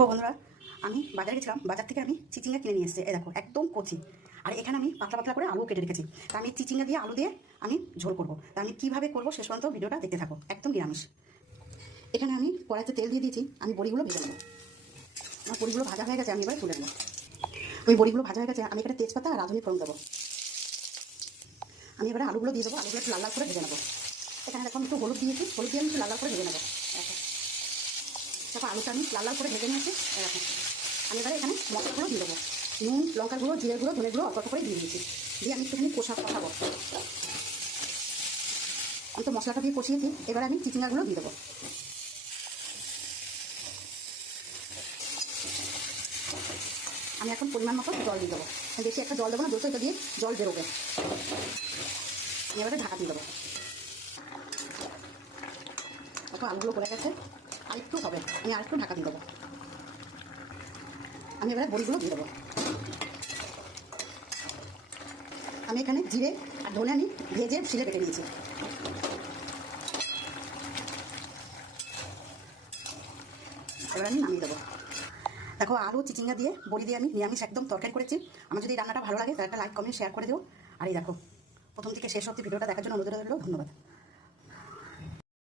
দেখো বন্ধুরা, আমি বাজারে গেছিলাম, বাজার থেকে আমি চিচিঙ্গা কিনে নিয়ে এসেছি। এই দেখো একদম কচি। আর এখানে আমি পাতলা পাতলা করে আলু কেটে রেখেছি। তা আমি চিচিঙ্গা দিয়ে আলু দিয়ে আমি ঝোল করবো। তা আমি কীভাবে করবো শেষ পর্যন্ত ভিডিওটা দেখতে থাকো, একদম নিরামিষ। এখানে আমি কড়াইতে তেল দিয়ে দিয়েছি, আমি বড়িগুলো ভেজে নেবো। আমার বড়িগুলো ভাজা হয়ে গেছে, আমি এবার তুলে নেবো। আমি বড়িগুলো ভাজা হয়ে গেছে, আমি এখানে তেজপাতা আর রাঁধুনি ফোড়ন দেবো। আমি এবারে আলুগুলো দিয়ে দেবো, আলুগুলো একটু লাল লাল করে ভেজে নেবো। এখানে দেখো আমি একটু হলুদ দিয়েছি, হলুদ দিয়ে আমি একটু লাল লাল করে ভেজে নেবো। দেখো আলুটা আমি লাল লাল করে ভেজে নিয়েছি। এরকম আমি এবারে এখানে মশলাগুলো দিয়ে দেবো। নুন, লঙ্কার গুঁড়ো, জিরের গুঁড়ো, ধনের গুঁড়ো অল্প অল্প করে দিয়ে দিয়েছি। দিয়ে আমি একটুখানি কষাবো। আমি তো মশলাটা দিয়ে কষিয়েছি, এবার আমি চিচিঙ্গাগুলো দিয়ে দেবো। আমি এখন পরিমাণ মতো জল দিয়ে দেবো। বেশি একটা জল দেবো না, দুটো এটা দিয়ে জল বেরোবে। আমি এবারে ঢাকা দিয়ে দেবো। দেখো আলুগুলো পড়ে গেছে, আরেকটু হবে, আমি আরেকটু ঢাকা দিয়ে দেবো। আমি এবারে বড়িগুলো দিয়ে দেবো। আমি এখানে জিরে আর ধনে আমি ভেজে শিলে কেটে নিয়েছি। এবার আমি নামিয়ে দেবো। দেখো আলু চিচিঙ্গা দিয়ে বড়ি দিয়ে আমি নিরামিষ একদম তরকারি করেছি। আমার যদি রান্নাটা ভালো লাগে তাহলে একটা লাইক, কমেন্ট, শেয়ার করে দেবো। আর এই দেখো প্রথম থেকে শেষ অবধি ভিডিওটা দেখার জন্য অনুরোধ রইল। ধন্যবাদ।